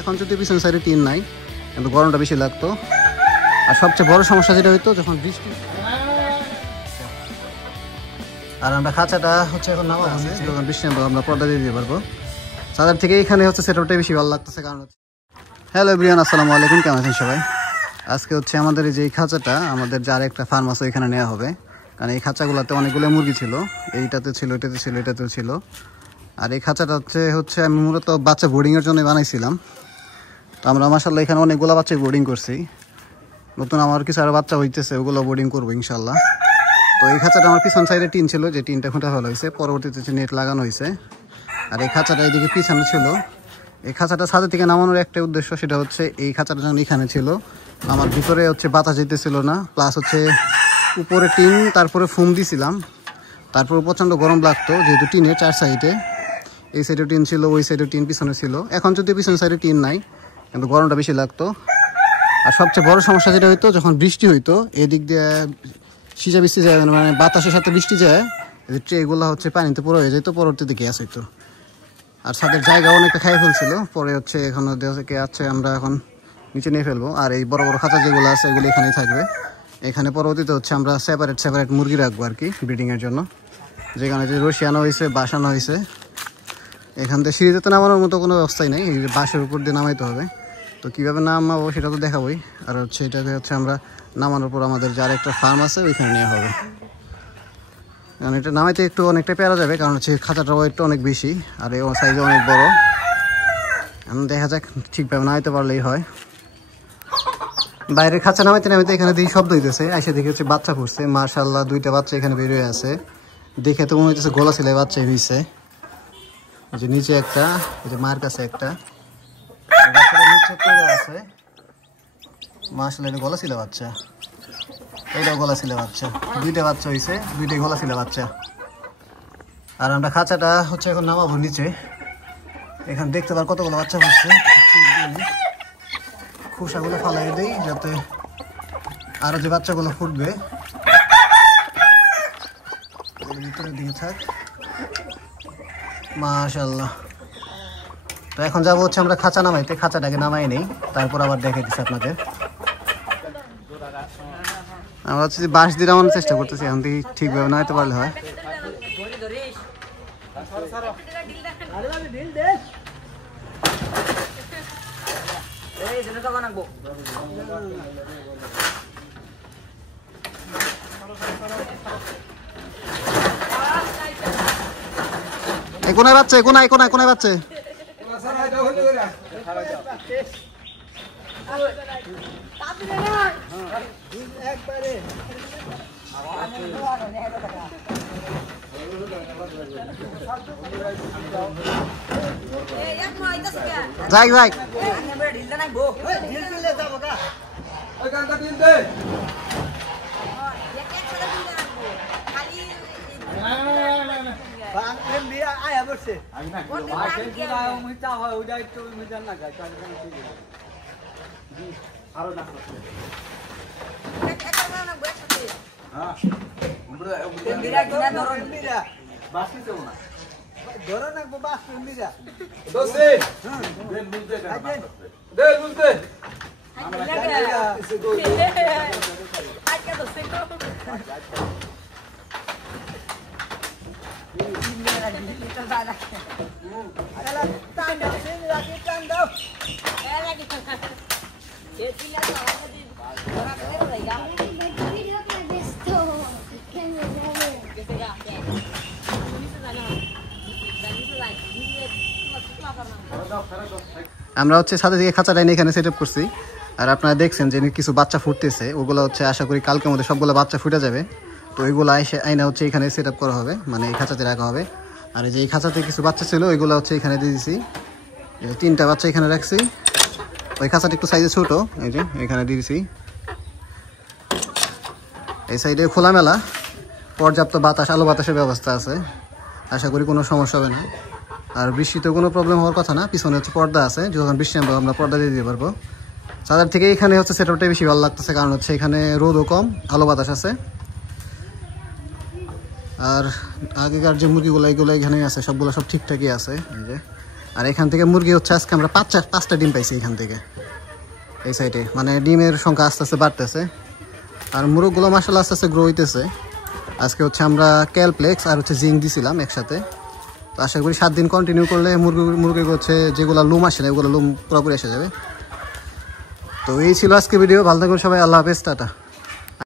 এখন যদি পিছন সাইডে টিন নাই কিন্তু গরমটা বেশি লাগতো। আর সবচেয়ে বড় সমস্যা যেটা হইতো যখন বৃষ্টি, আর আমরা খাঁচাটা হচ্ছে এখন নামা আছে, যখন বৃষ্টি নামবো আমরা পর্দা দিয়ে দিতে পারবো। চাঁদার থেকে এখানে হচ্ছে সেটআপটাই বেশি ভালো লাগতেছে। কারণ হচ্ছে হ্যালো এভরিওয়ান, আসসালামু আলাইকুম, কেমন আছেন সবাই? আজকে হচ্ছে আমাদের এই যে খাঁচাটা, আমাদের যার একটা ফার্ম আছে এখানে নেওয়া হবে। কারণ এই খাঁচাগুলোতে অনেকগুলো মুরগি ছিল, এইটাতে ছিল, এটাতে ছিল, এটাতেও ছিল। আর এই খাঁচাটা হচ্ছে আমি মূলত বাচ্চা বোর্ডিংয়ের জন্য বানাইছিলাম। তো আমরা মাশাআল্লাহ এখানে অনেকগুলো বাচ্চা বোর্ডিং করছি। নতুন আমার কিছু আরও বাচ্চা হইতেছে, ওগুলো বোর্ডিং করবো ইনশাল্লাহ। তো এই খাঁচাটা আমার পিছন সাইডে টিন ছিল, যে টিনটা খুঁটা ভালো হয়েছে, পরবর্তীতে নেট লাগানো হয়েছে। আর এই খাঁচাটা এইদিকে পিছনে ছিল। এই খাঁচাটা ছাদের থেকে নামানোর একটা উদ্দেশ্য, সেটা হচ্ছে এই খাঁচাটা যখন এখানে ছিল আমার ভিতরে হচ্ছে বাতাস যেতেছিল না, প্লাস হচ্ছে উপরে টিন, তারপরে ফুম দিছিলাম, তারপর প্রচণ্ড গরম লাগতো যেহেতু টিনের চার সাইডে, এই সাইডে টিন ছিল, ওই সাইডে টিন পিছনে ছিল। এখন যদি পিছন সাইডে টিন নাই কিন্তু গরমটা বেশি লাগতো। আর সবচেয়ে বড় সমস্যা যেটা হইতো যখন বৃষ্টি হইতো, এদিক দিয়ে সিজা বৃষ্টি যায়, মানে বাতাসের সাথে বৃষ্টি যায়, ট্রেগুলো হচ্ছে পানিতে পুরো হয়ে যেত, পরবর্তীতে গ্যাস হইতো। আর ছাদের জায়গা অনেকটা খাই ফেলছিল, পরে হচ্ছে এখন আমরা এখন নিচে নিয়ে ফেলবো। আর এই বড় বড় খাঁচা যেগুলো আছে এগুলো এখানেই থাকবে। এখানে পরবর্তীতে হচ্ছে আমরা সেপারেট মুরগি রাখবো আর কি, ব্রিডিংয়ের জন্য। যেখানে যে রশি আনা হয়েছে, বাঁশ আনা হয়েছে। এখান থেকে সিঁড়িতে তো নামানোর মতো কোনো ব্যবস্থাই নেই, এই বাঁশের উপর দিয়ে নামাইতে হবে। তো কীভাবে নামাবো সেটা তো দেখাবোই। আর হচ্ছে এটাকে হচ্ছে আমরা নামানোর পর আমাদের যার একটা ফার্ম আছে ওইখানে নেওয়া হবে। কারণ এটা নামাইতে একটু অনেকটা পেরা যাবে, কারণ হচ্ছে খাঁচাটার ওয়েটটা অনেক বেশি আর এই সাইজে অনেক বড়। এখন দেখা যাক ঠিকভাবে নামাইতে পারলেই হয়। বাইরের খাঁচা নামাইতে এখানে দেখি শব্দ হইতেছে, এসে দেখি হচ্ছে বাচ্চা ফুটছে। মাশাআল্লাহ 2টা বাচ্চা এখানে বের হয়ে আছে। দেখে তো মনে হইতেছে গলা ছিল বাচ্চা হইছে। এই যে নিচে একটা, এই যে মার কাছে একটা, নিচে পড়ে আছে। মাশাআল্লাহ এটা গলা ছিল বাচ্চা, এটাও গলা ছিল বাচ্চা, 2টা বাচ্চা হয়েছে, 2টাই গলা ছিল বাচ্চা। আর আমরা খাঁচাটা হচ্ছে এখন নামাবো নিচে। এখানে দেখতে পার কতগুলো বাচ্চা হচ্ছে। খোসাগুলো ফালাই দিই যাতে আরো যে বাচ্চাগুলো ফুটবে ভিতরের দিকে থাক। মাশাআল্লাহ। তো এখন যাবো হচ্ছে আমরা খাঁচা নামাইতে, খাঁচাটাকে নামাই নেই, তারপর আবার দেখাই দিচ্ছি আপনাদের। আমরা হচ্ছে বাঁশ দিয়ে নামানোর চেষ্টা করতেছি, এখন থেকে ঠিকভাবে নামাইতে পারলে হয়। কোনায় বাচ্চা, কোনায় কোনায় কোনায় বাচ্চা। যাই যাই আমরা হচ্ছে সাথে থেকে খাঁচাটা এনে এখানে সেট আপ করছি। আর আপনারা দেখছেন যে কিছু বাচ্চা ফুটতেছে, ওগুলো হচ্ছে আশা করি কালকের মধ্যে সবগুলো বাচ্চা ফুটে যাবে। তো ওইগুলো আইনা হচ্ছে এখানে সেট আপ করা হবে, মানে এই খাঁচাতে রাখা হবে। আর এই যে এই খাঁচাতে কিছু বাচ্চা ছিল ওইগুলো হচ্ছে এখানে দিয়ে দিছি। 3টা বাচ্চা এখানে রাখছি। ওই খাঁচাটা একটু সাইজে ছোট, এই যে এখানে দিয়ে দিছি। এই সাইডে খোলামেলা, পর্যাপ্ত বাতাস, আলো বাতাসের ব্যবস্থা আছে, আশা করি কোনো সমস্যা হবে না। আর বৃষ্টিতে কোনো প্রবলেম হওয়ার কথা না, পিছনে হচ্ছে পর্দা আছে, যখন বৃষ্টি নামবে আমরা পর্দা দিয়ে দিতে পারবো। চাঁদার থেকে এখানে হচ্ছে সেটআপটাই বেশি ভালো লাগতেছে, কারণ হচ্ছে এখানে রোদও কম, আলো বাতাস আছে। আর আগেকার যে মুরগিগুলো এগুলো এখানেই আছে, সবগুলো সব ঠিকঠাকই আছে। এই যে আর এখান থেকে মুরগি হচ্ছে আজকে আমরা 5টা ডিম পাইছি এখান থেকে এই সাইডে, মানে ডিমের সংখ্যা আস্তে আস্তে বাড়তেছে। আর মুরগগুলো মাশাআল্লাহ আস্তে আস্তে গ্রো হইতেছে। আজকে হচ্ছে আমরা ক্যালপ্লেক্স আর হচ্ছে জিঙ্ক দিছিলাম একসাথে। তো আশা করি 7 দিন কন্টিনিউ করলে মুরগি হচ্ছে যেগুলো লুম আসে না ওগুলো লুম পুরোপুরি এসে যাবে। তো এই ছিল আজকে ভিডিও। ভালো থাকুন সবাই, আল্লাহ হাফেজ, টাটা।